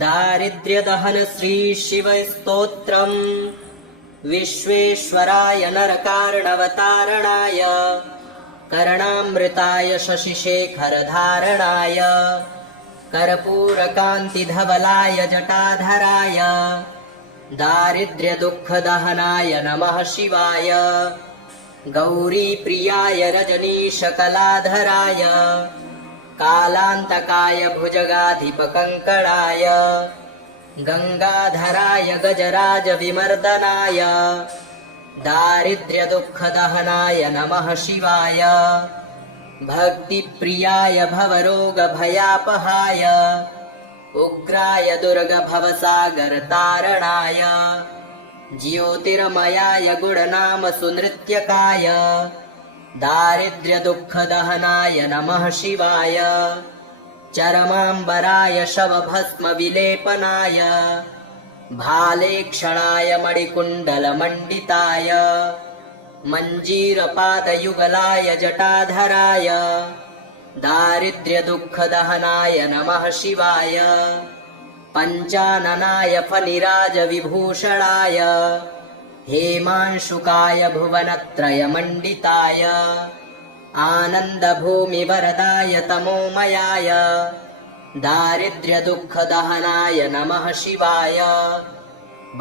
दारिद्र्यदहन श्रीशिवस्तोत्रम् विश्वेश्वराय नरकार्णवतारणाय कर्णामृताय शशिशेखरधारणाय कर्पूरकान्तिधवलाय जटाधराय दारिद्र्यदुःखदहनाय नमः शिवाय गौरीप्रियाय रजनीशकलाधराय कालान्तकाय भुजगाधिपकङ्कणाय गङ्गाधराय गजराजविमर्दनाय दारिद्र्यदुःखदहनाय नमः शिवाय भक्तिप्रियाय भवरोगभयापहाय उग्राय दुर्गभवसागरतारणाय ज्योतिर्मयाय गुणनामसुनृत्यकाय दारिद्र्यदुःखदहनाय नमः शिवाय चरमाम्बराय शवभस्मविलेपनाय भालेक्षणाय मणिकुण्डलमण्डिताय मञ्जीरपादयुगलाय जटाधराय दारिद्र्यदुःखदहनाय नमः शिवाय पञ्चाननाय फणिराजविभूषणाय हेमांशुकाय भुवनत्रयमण्डिताय आनन्दभूमिवरदाय तमोमयाय दारिद्र्यदुःखदहनाय नमः शिवाय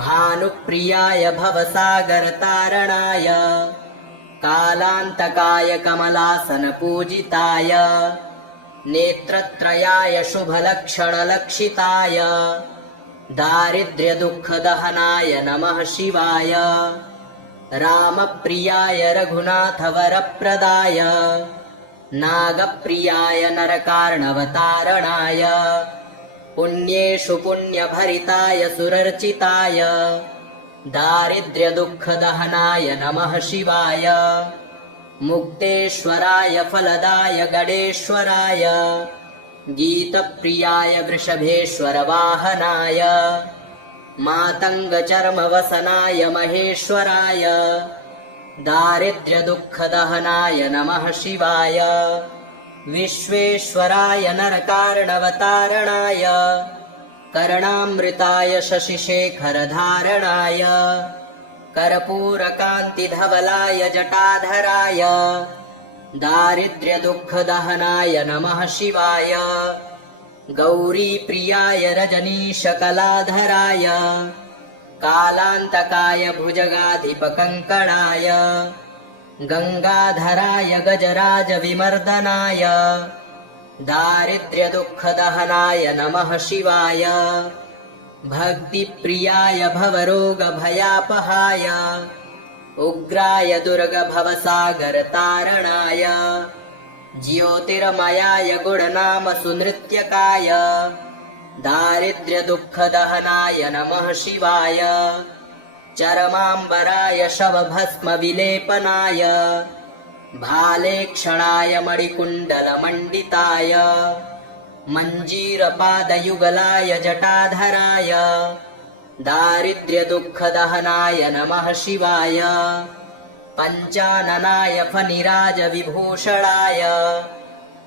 भानुप्रियाय भवसागरतारणाय कालान्तकाय कमलासनपूजिताय नेत्रत्रयाय शुभलक्षणलक्षिताय दारिद्र्यदुःखदहनाय नमः शिवाय रामप्रियाय रघुनाथवरप्रदाय नागप्रियाय नरकार्णवतारणाय पुण्येषु पुण्यभरिताय सुरर्चिताय दारिद्र्यदुःखदहनाय नमः शिवाय मुक्तेश्वराय फलदाय गणेश्वराय गीतप्रियाय वृषभेश्वरवाहनाय मातङ्गचर्मवसनाय महेश्वराय दारिद्र्यदुःखदहनाय नमः शिवाय विश्वेश्वराय नरकार्णवतारणाय कर्णामृताय शशिशेखरधारणाय कर्पूरकान्तिधवलाय जटाधराय दारिद्र्यदुःखदहनाय नमः शिवाय गौरीप्रियाय रजनीशकलाधराय कालान्तकाय भुजगाधिपकङ्कणाय गङ्गाधराय गजराजविमर्दनाय दारिद्र्यदुःखदहनाय नमः शिवाय भक्तिप्रियाय भवरोगभयापहाय उग्राय दुर्गभवसागरतारणाय ज्योतिर्मयाय गुणनामसुनृत्यकाय दारिद्र्यदुःखदहनाय नमः शिवाय चरमाम्बराय शवभस्मविलेपनाय भालेक्षणाय मणिकुण्डलमण्डिताय मञ्जीरपादयुगलाय जटाधराय दारिद्र्यदुःखदहनाय नमः शिवाय पञ्चाननाय फणिराजविभूषणाय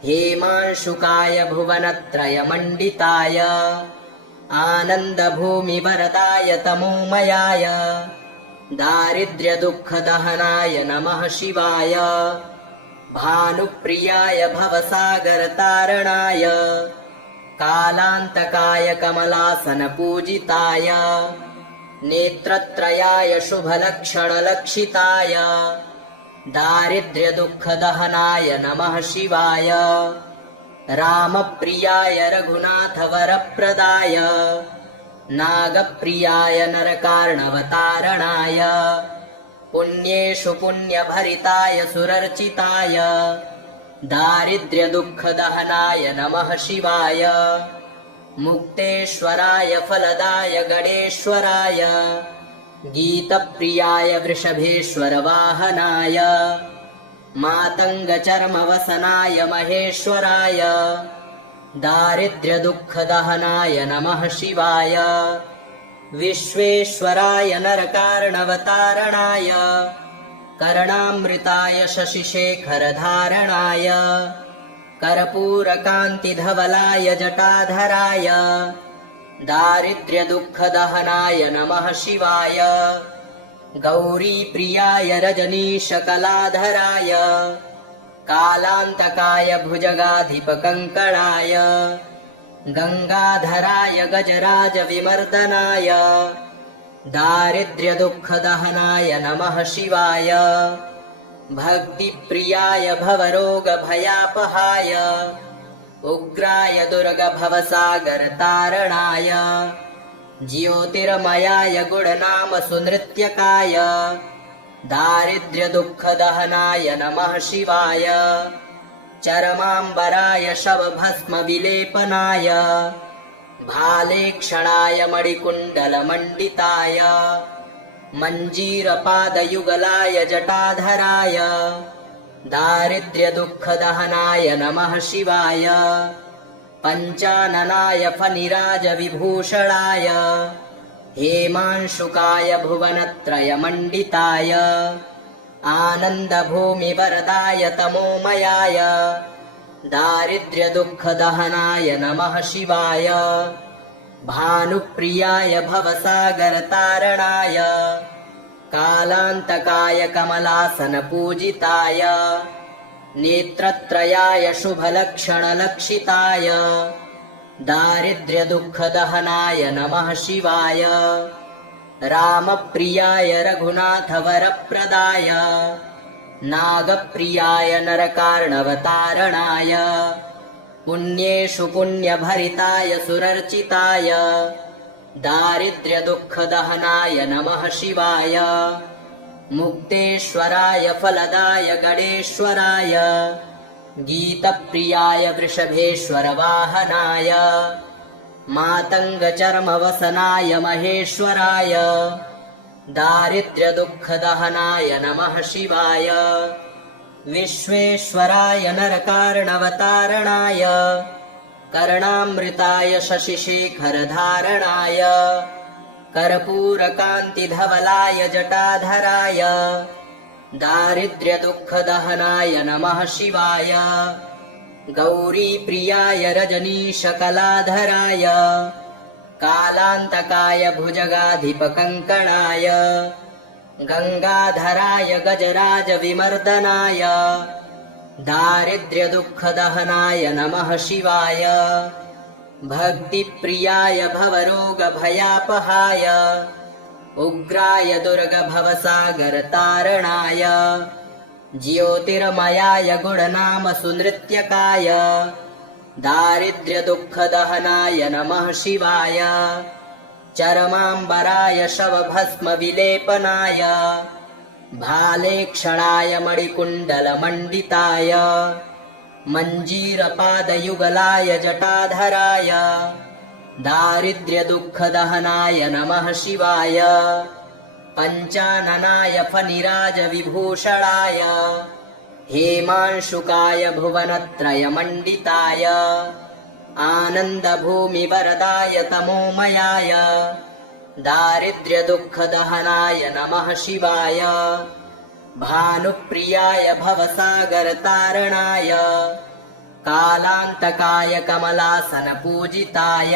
हेमांशुकाय भुवनत्रयमण्डिताय आनन्दभूमिवरदाय तमोमयाय दारिद्र्यदुःखदहनाय नमः शिवाय भानुप्रियाय भवसागरतारणाय कालान्तकाय कमलासनपूजिताय नेत्रत्रयाय शुभलक्षणलक्षिताय दारिद्र्यदुःखदहनाय नमः शिवाय रामप्रियाय रघुनाथवरप्रदाय नागप्रियाय नरकार्णवतारणाय पुण्येषु पुण्यभरिताय सुरर्चिताय दारिद्र्यदुःखदहनाय नमः शिवाय मुक्तेश्वराय फलदाय गणेश्वराय गीतप्रियाय वृषभेश्वरवाहनाय मातङ्गचर्मवसनाय महेश्वराय दारिद्र्यदुःखदहनाय नमः शिवाय विश्वेश्वराय नरकार्णवतारणाय कर्णामृताय शशिशेखरधारणाय कर्पूरकान्तिधवलाय जटाधराय दारिद्र्यदुःखदहनाय नमः शिवाय गौरीप्रियाय रजनीशकलाधराय कालान्तकाय भुजगाधिपकङ्कणाय गङ्गाधराय गजराजविमर्दनाय दारिद्र्यदुःखदहनाय नमः शिवाय भक्तिप्रियाय भवरोगभयापहाय उग्राय दुर्गभवसागरतारणाय ज्योतिर्मयाय गुणनामसुनृत्यकाय दारिद्र्यदुःखदहनाय नमः शिवाय चरमाम्बराय शवभस्मविलेपनाय भालेक्षणाय मणिकुण्डलमण्डिताय मञ्जीरपादयुगलाय जटाधराय दारिद्र्यदुःखदहनाय नमः शिवाय पञ्चाननाय फणिराजविभूषणाय हेमांशुकाय भुवनत्रयमण्डिताय आनन्दभूमिवरदाय तमोमयाय दारिद्र्यदुःखदहनाय नमः शिवाय भानुप्रियाय भवसागरतारणाय कालान्तकाय कमलासनपूजिताय नेत्रत्रयाय शुभलक्षणलक्षिताय दारिद्र्यदुःखदहनाय नमः शिवाय रामप्रियाय रघुनाथवरप्रदाय नागप्रियाय नरकार्णवतारणाय पुण्येषु पुण्यभरिताय सुरर्चिताय दारिद्र्यदुःखदहनाय नमः शिवाय मुक्तेश्वराय फलदाय गणेश्वराय गीतप्रियाय वृषभेश्वरवाहनाय मातङ्गचर्मवसनाय महेश्वराय दारिद्र्यदुःखदहनाय नमः शिवाय विश्वेश्वराय नरकार्णवतारणाय कर्णामृताय शशिशेखरधारणाय कर्पूरकान्तिधवलाय जटाधराय दारिद्र्यदुःखदहनाय नमः शिवाय गौरीप्रियाय रजनीशकलाधराय कालान्तकाय भुजगाधिपकङ्कणाय गङ्गाधराय गजराजविमर्दनाय दारिद्र्यदुःखदहनाय नमः शिवाय भक्तिप्रियाय भवरोगभयापहाय उग्राय दुर्गभवसागरतारणाय ज्योतिर्मयाय गुणनामसुनृत्यकाय दारिद्र्यदुःखदहनाय नमः शिवाय चरमाम्बराय शवभस्मविलेपनाय भालेक्षणाय मणिकुण्डलमण्डिताय मञ्जीरपादयुगलाय जटाधराय दारिद्र्यदुःखदहनाय नमः शिवाय पञ्चाननाय फणिराजविभूषणाय हेमांशुकाय भुवनत्रयमण्डिताय आनन्दभूमिवरदाय तमोमयाय दारिद्र्यदुःखदहनाय नमः शिवाय भानुप्रियाय भवसागरतारणाय कालान्तकाय कमलासनपूजिताय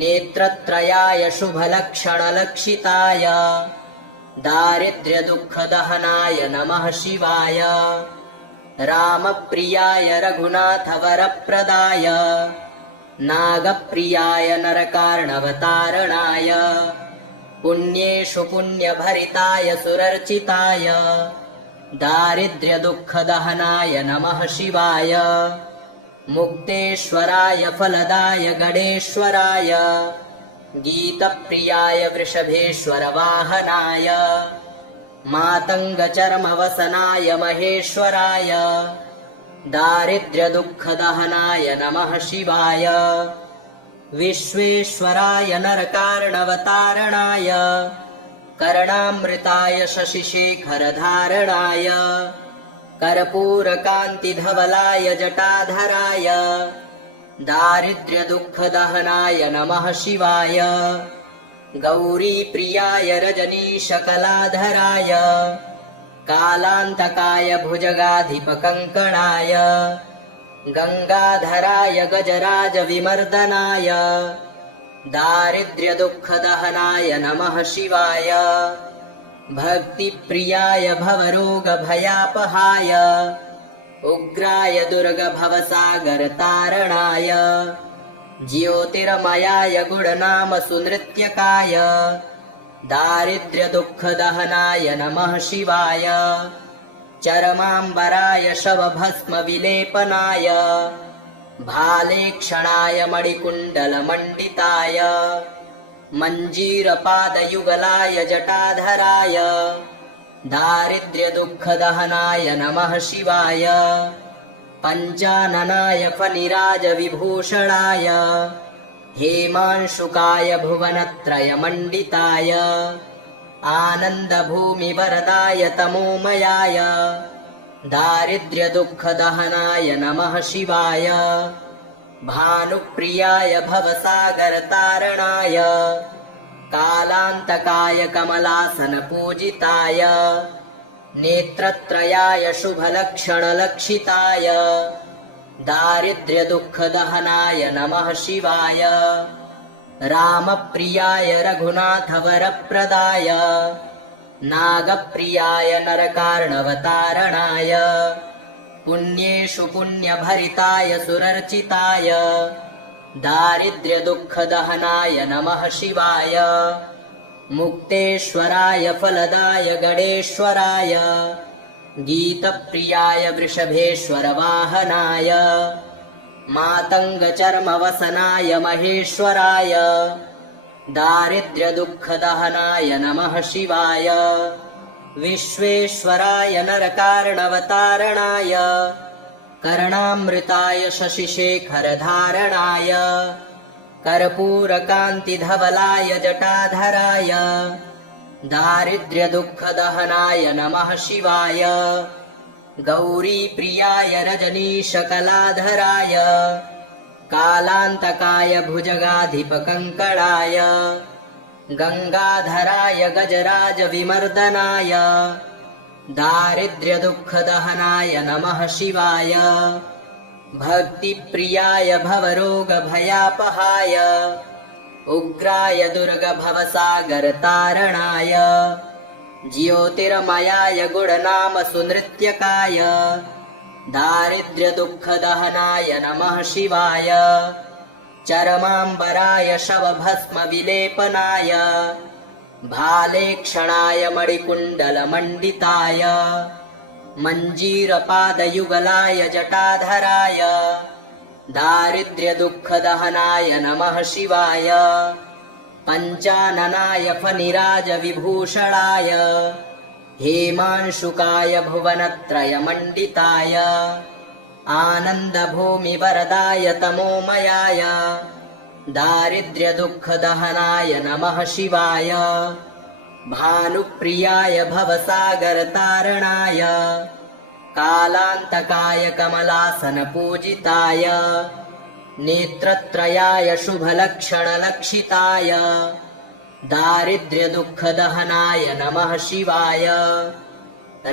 नेत्रत्रयाय शुभलक्षणलक्षिताय दारिद्र्यदुःखदहनाय नमः शिवाय रामप्रियाय रघुनाथवरप्रदाय नागप्रियाय नरकार्णवतारणाय पुण्येषु पुण्यभरिताय सुरर्चिताय दारिद्र्यदुःखदहनाय नमः शिवाय मुक्तेश्वराय फलदाय गणेश्वराय गीतप्रियाय वृषभेश्वरवाहनाय मातङ्गचर्मवसनाय महेश्वराय दारिद्र्यदुःखदहनाय नमः शिवाय विश्वेश्वराय नरकार्णवतारणाय कर्णामृताय शशिशेखरधारणाय कर्पूरकान्तिधवलाय जटाधराय दारिद्र्यदुःखदहनाय नमः शिवाय गौरीप्रियाय रजनीशकलाधराय कालान्तकाय भुजगाधिपकङ्कणाय गङ्गाधराय गजराजविमर्दनाय दारिद्र्यदुःखदहनाय नमः शिवाय भक्तिप्रियाय भवरोगभयापहाय उग्राय दुर्गभवसागरतारणाय ज्योतिर्मयाय गुणनाम सुनृत्यकाय दारिद्र्यदुःखदहनाय नमः शिवाय चरमाम्बराय शवभस्मविलेपनाय भालेक्षणाय मणिकुण्डलमण्डिताय मञ्जीरपादयुगलाय जटाधराय दारिद्र्यदुःखदहनाय नमः शिवाय पञ्चाननाय फणिराजविभूषणाय हेमांशुकाय भुवनत्रयमण्डिताय आनन्दभूमिवरदाय तमोमयाय दारिद्र्यदुःखदहनाय नमः शिवाय भानुप्रियाय भवसागरतारणाय कालान्तकाय कमलासनपूजिताय नेत्रत्रयाय शुभलक्षणलक्षिताय दारिद्र्यदुःखदहनाय नमः शिवाय रामप्रियाय रघुनाथवरप्रदाय नागप्रियाय नरकार्णवतारणाय पुण्येषु पुण्यभरिताय सुरर्चिताय दारिद्र्यदुःखदहनाय नमः शिवाय मुक्तेश्वराय फलदाय गणेश्वराय गीतप्रियाय वृषभेश्वरवाहनाय मातङ्गचर्मवसनाय महेश्वराय दारिद्र्यदुःखदहनाय नमः शिवाय विश्वेश्वराय नरकार्णवतारणाय कर्णामृताय शशिशेखरधारणाय कर्पूरकान्तिधवलाय जटाधराय दारिद्र्यदुःखदहनाय नमः शिवाय गौरीप्रियाय रजनीशकलाधराय कालान्तकाय भुजगाधिपकङ्कणाय गङ्गाधराय गजराजविमर्दनाय दारिद्र्यदुःखदहनाय नमः शिवाय भक्तिप्रियाय भवरोगभयापहाय उग्राय दुर्गभवसागरतारणाय ज्योतिर्मयाय गुणनाम सुनृत्यकाय दारिद्र्यदुःखदहनाय नमः शिवाय चरमाम्बराय शवभस्मविलेपनाय भालेक्षणाय मणिकुण्डलमण्डिताय मञ्जीरपादयुगलाय जटाधराय दारिद्र्यदुःखदहनाय नमः शिवाय पञ्चाननाय फणिराजविभूषणाय हेमांशुकाय भुवनत्रयमण्डिताय आनन्दभूमिवरदाय तमोमयाय दारिद्र्यदुःखदहनाय नमः शिवाय भानुप्रियाय भवसागरतारणाय कालान्तकाय कमलासनपूजिताय नेत्रत्रयाय शुभलक्षणलक्षिताय दारिद्र्यदुःखदहनाय नमः शिवाय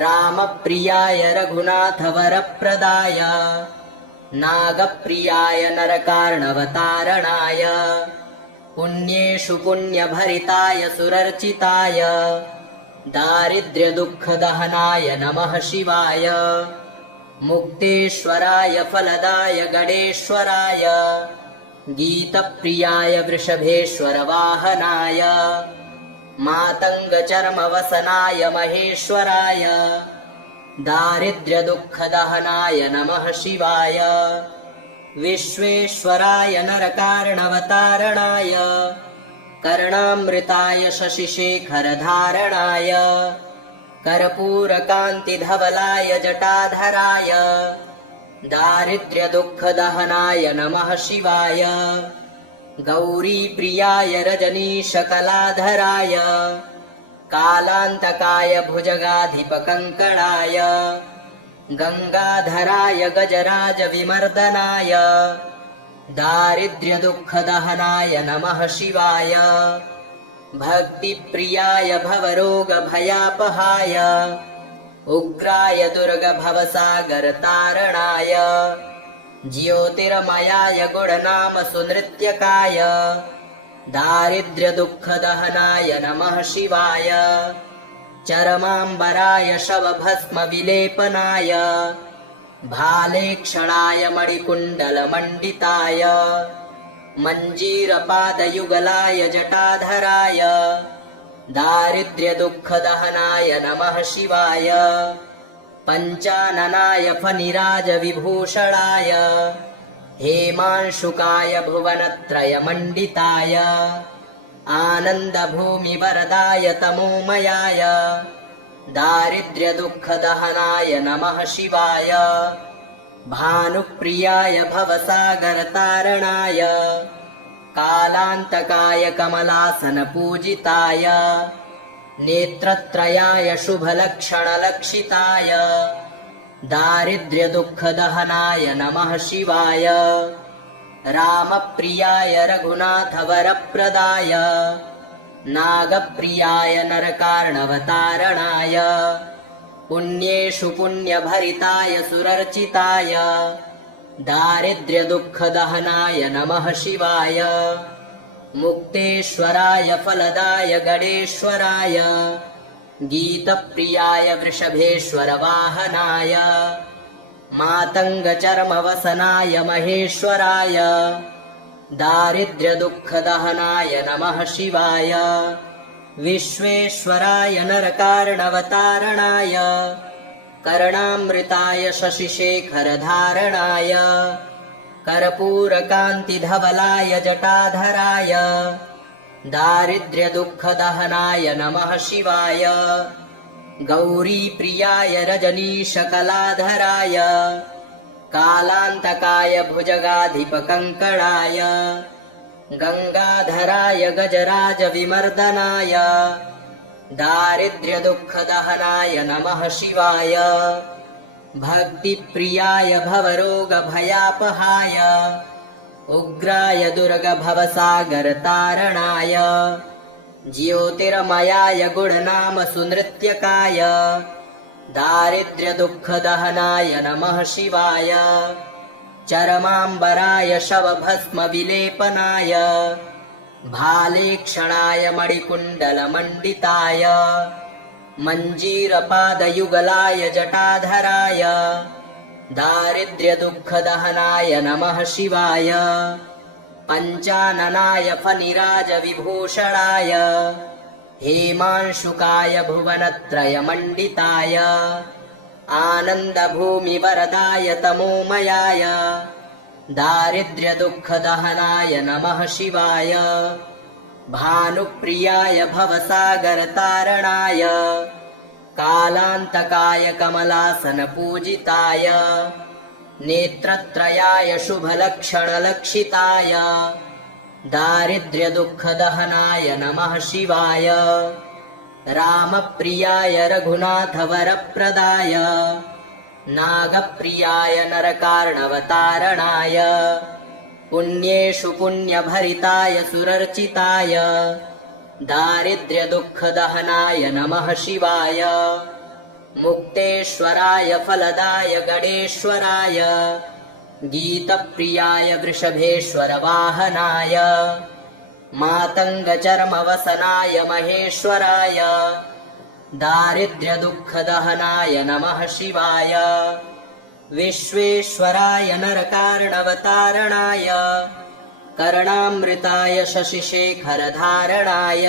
रामप्रियाय रघुनाथवरप्रदाय नागप्रियाय नरकार्णवतारणाय पुण्येषु पुण्यभरिताय सुरर्चिताय दारिद्र्यदुःखदहनाय नमः शिवाय मुक्तेश्वराय फलदाय गणेश्वराय गीतप्रियाय वृषभेश्वरवाहनाय मातङ्गचर्मवसनाय महेश्वराय दारिद्र्यदुःखदहनाय नमः शिवाय विश्वेश्वराय नरकार्णवतारणाय कर्णामृताय शशिशेखरधारणाय कर्पूरकान्तिधवलाय जटाधराय दारिद्र्यदुःखदहनाय नमः शिवाय गौरीप्रियाय रजनीशकलाधराय कालान्तकाय भुजगाधिपकङ्कणाय गङ्गाधराय गजराजविमर्दनाय दारिद्र्यदुःखदहनाय नमः शिवाय भक्तिप्रियाय भवरोगभयापहाय उग्राय दुर्गभवसागरतारणाय ज्योतिर्मयाय गुणनाम सुनृत्यकाय दारिद्र्यदुःखदहनाय नमः शिवाय चरमाम्बराय शवभस्मविलेपनाय भालेक्षणाय मणिकुण्डलमण्डिताय मञ्जीरपादयुगलाय जटाधराय दारिद्र्यदुःखदहनाय नमः शिवाय पञ्चाननाय फणिराजविभूषणाय हेमांशुकाय भुवनत्रयमण्डिताय आनन्दभूमिवरदाय तमोमयाय दारिद्र्यदुःखदहनाय नमः शिवाय भानुप्रियाय भवसागरतारणाय कालान्तकाय कमलासनपूजिताय नेत्रत्रयाय शुभलक्षणलक्षिताय दारिद्र्यदुःखदहनाय नमः शिवाय रामप्रियाय रघुनाथवरप्रदाय नागप्रियाय नरकार्णवतारणाय पुण्येषु पुण्यभरिताय सुरर्चिताय दारिद्र्यदुःखदहनाय नमः शिवाय मुक्तेश्वराय फलदाय गणेश्वराय गीतप्रियाय वृषभेश्वरवाहनाय मातङ्गचर्मवसनाय महेश्वराय दारिद्र्यदुःखदहनाय नमः शिवाय विश्वेश्वराय नरकार्णवतारणाय कर्णामृताय शशिशेखरधारणाय कर्पूरकान्तिधवलाय जटाधराय दारिद्र्यदुःखदहनाय नमः शिवाय गौरीप्रियाय रजनीशकलाधराय कालान्तकाय भुजगाधिपकङ्कणाय गङ्गाधराय गजराजविमर्दनाय दारिद्र्यदुःखदहनाय नमः शिवाय भक्तिप्रियाय भवरोगभयापहाय उग्राय दुर्गभवसागरतारणाय ज्योतिर्मयाय गुणनामसुनृत्यकाय दारिद्र्यदुःखदहनाय नमः शिवाय चरमाम्बराय शवभस्मविलेपनाय भालेक्षणाय मणिकुण्डलमण्डिताय मञ्जीरपादयुगलाय जटाधराय दारिद्र्यदुःखदहनाय नमः शिवाय पञ्चाननाय फणिराजविभूषणाय हेमांशुकाय भुवनत्रयमण्डिताय आनन्दभूमिवरदाय तमोमयाय दारिद्र्यदुःखदहनाय नमः शिवाय भानुप्रियाय भवसागरतारणाय कालान्तकाय कमलासनपूजिताय नेत्रत्रयाय शुभलक्षणलक्षिताय दारिद्र्यदुःखदहनाय नमः शिवाय रामप्रियाय रघुनाथवरप्रदाय नागप्रियाय नरकार्णवतारणाय पुण्येषु पुण्यभरिताय सुरर्चिताय दारिद्र्यदुःखदहनाय नमः शिवाय मुक्तेश्वराय फलदाय गणेश्वराय गीतप्रियाय वृषभेश्वरवाहनाय मातङ्गचर्मवसनाय महेश्वराय दारिद्र्यदुःखदहनाय नमः शिवाय विश्वेश्वराय नरकार्णवतारणाय कर्णामृताय शशिशेखरधारणाय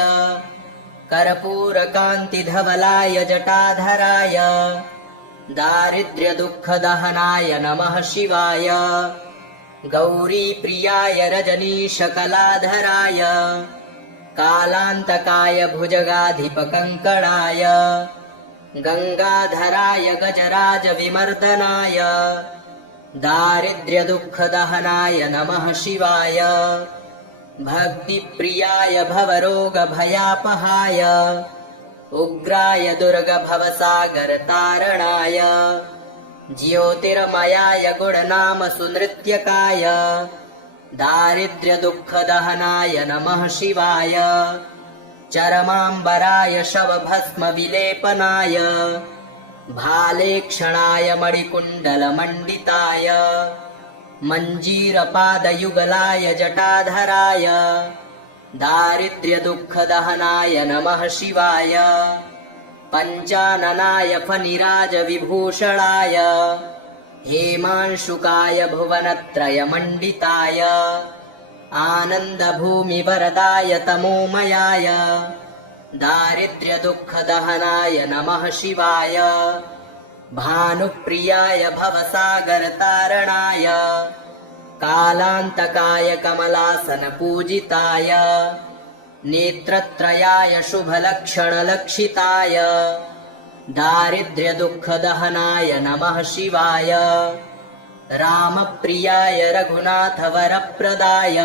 कर्पूरकान्तिधवलाय जटाधराय दारिद्र्यदुःखदहनाय नमः शिवाय गौरीप्रियाय रजनीशकलाधराय कालान्तकाय भुजगाधिपकङ्कणाय गङ्गाधराय गजराजविमर्दनाय दारिद्र्यदुःखदहनाय नमः शिवाय भक्तिप्रियाय भवरोगभयापहाय उग्राय दुर्गभवसागरतारणाय ज्योतिर्मयाय गुणनामसुनृत्यकाय दारिद्र्यदुःखदहनाय नमः शिवाय चरमाम्बराय शवभस्मविलेपनाय भालेक्षणाय मणिकुण्डलमण्डिताय मञ्जीरपादयुगलाय जटाधराय दारिद्र्यदुःखदहनाय नमः शिवाय पञ्चाननाय फनिराजविभूषणाय हेमांशुकाय भुवनत्रयमण्डिताय आनन्दभूमिवरदाय तमोमयाय दारिद्र्यदुःखदहनाय नमः शिवाय भानुप्रियाय भवसागरतारणाय कालान्तकाय कमलासनपूजिताय नेत्रत्रयाय शुभलक्षणलक्षिताय दारिद्र्यदुःखदहनाय नमः शिवाय रामप्रियाय रघुनाथवरप्रदाय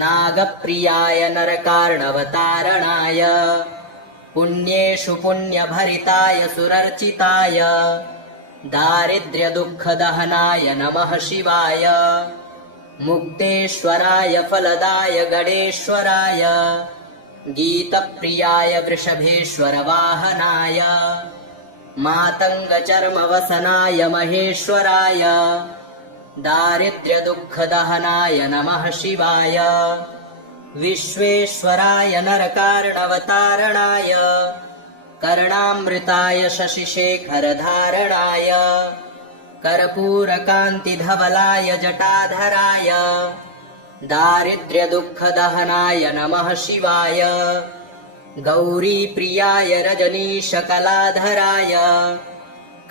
नागप्रियाय नरकार्णवतारणाय पुण्येषु पुण्यभरिताय सुरर्चिताय दारिद्र्यदुःखदहनाय नमः शिवाय मुक्तेश्वराय फलदाय गणेश्वराय गीतप्रियाय वृषभेश्वरवाहनाय मातङ्गचर्मवसनाय महेश्वराय दारिद्र्यदुःखदहनाय नमः शिवाय विश्वेश्वराय नरकार्णवतारणाय कर्णामृताय शशिशेखरधारणाय कर्पूरकान्तिधवलाय जटाधराय दारिद्र्यदुःखदहनाय नमः शिवाय गौरीप्रियाय रजनीशकलाधराय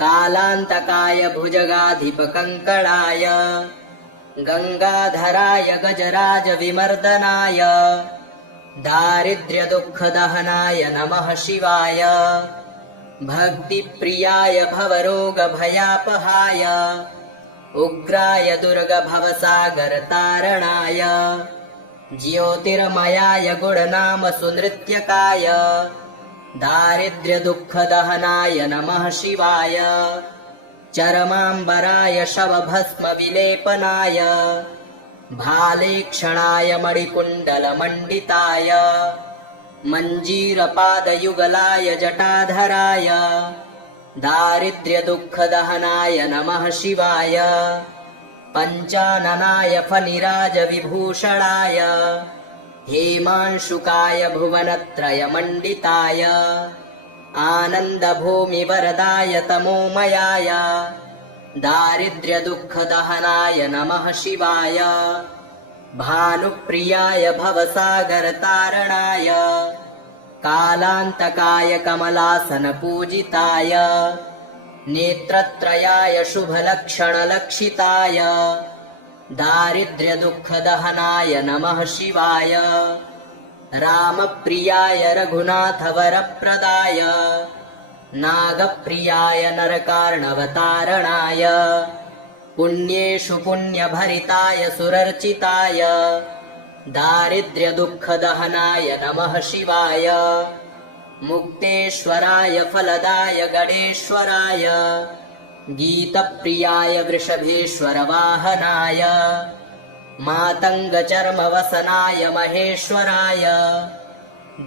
कालान्तकाय भुजगाधिपकङ्कणाय गङ्गाधराय गजराजविमर्दनाय दारिद्र्यदुःखदहनाय नमः शिवाय भक्तिप्रियाय भवरोगभयापहाय उग्राय दुर्गभवसागरतारणाय ज्योतिर्मयाय गुणनामसुनृत्यकाय दारिद्र्यदुःखदहनाय नमः शिवाय चरमाम्बराय शवभस्मविलेपनाय भालेक्षणाय मणिकुण्डलमण्डिताय मञ्जीरपादयुगलाय जटाधराय दारिद्र्यदुःखदहनाय नमः शिवाय पञ्चाननाय फनिराजविभूषणाय हेमांशुकाय भुवनत्रयमण्डिताय आनन्दभूमिवरदाय तमोमयाय दारिद्र्यदुःखदहनाय नमः शिवाय भानुप्रियाय भवसागरतारणाय कालान्तकाय कमलासनपूजिताय नेत्रत्रयाय शुभलक्षणलक्षिताय दारिद्र्यदुःखदहनाय नमः शिवाय रामप्रियाय रघुनाथवरप्रदाय नागप्रियाय नरकार्णवतारणाय पुण्येषु पुण्यभरिताय सुरर्चिताय दारिद्र्यदुःखदहनाय नमः शिवाय मुक्तेश्वराय फलदाय गणेश्वराय गीतप्रियाय वृषभेश्वरवाहनाय मातङ्गचर्मवसनाय महेश्वराय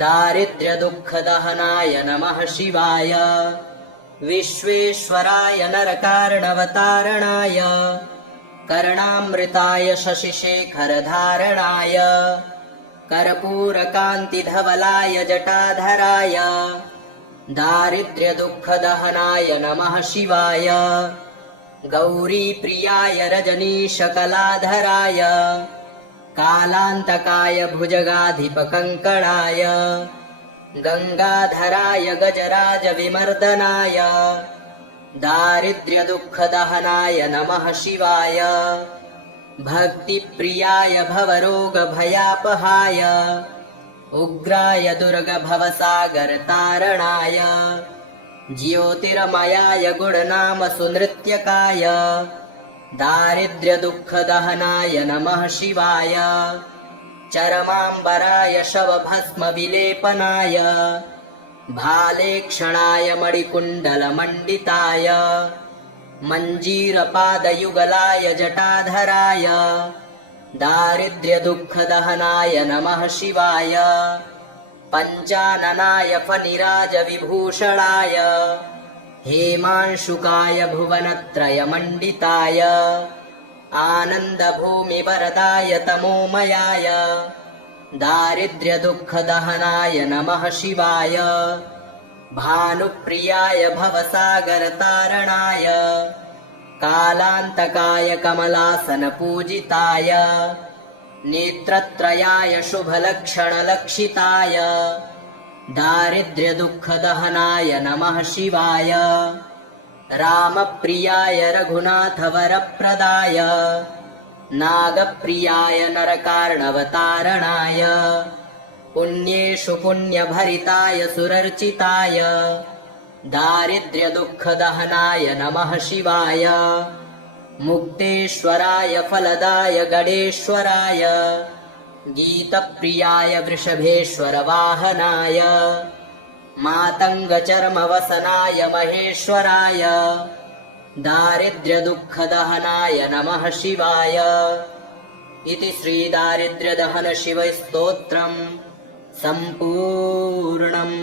दारिद्र्यदुःखदहनाय नमः शिवाय विश्वेश्वराय नरकार्णवतारणाय कर्णामृताय शशिशेखरधारणाय कर्पूरकान्तिधवलाय जटाधराय दारिद्र्यदुःखदहनाय नमः शिवाय गौरीप्रियाय रजनीशकलाधराय कालान्तकाय भुजगाधिपकङ्कणाय गङ्गाधराय गजराजविमर्दनाय दारिद्र्यदुःखदहनाय नमः शिवाय भक्तिप्रियाय भवरोगभयापहाय उग्राय दुर्गभवसागरतारणाय ज्योतिर्मयाय गुणनामसुनृत्यकाय दारिद्र्यदुःखदहनाय नमः शिवाय चरमाम्बराय शवभस्मविलेपनाय भालेक्षणाय मणिकुण्डलमण्डिताय मञ्जीरपादयुगलाय जटाधराय दारिद्र्यदुःखदहनाय नमः शिवाय पञ्चाननाय फनिराजविभूषणाय हेमांशुकाय भुवनत्रयमण्डिताय आनन्दभूमिवरदाय तमोमयाय दारिद्र्यदुःखदहनाय नमः शिवाय भानुप्रियाय भवसागरतारणाय कालान्तकाय कमलासनपूजिताय नेत्रत्रयाय शुभलक्षणलक्षिताय दारिद्र्यदुःखदहनाय नमः शिवाय रामप्रियाय रघुनाथवरप्रदाय नागप्रियाय नरकार्णवतारणाय पुण्येषु पुण्यभरिताय सुरर्चिताय दारिद्र्यदुःखदहनाय नमः शिवाय मुक्तेश्वराय फलदाय गणेश्वराय गीतप्रियाय वृषभेश्वरवाहनाय मातङ्गचर्मवसनाय महेश्वराय दारिद्र्यदुःखदहनाय नमः शिवाय इति श्रीदारिद्र्यदहन शिवस्तोत्रम् सम्पूर्णम्।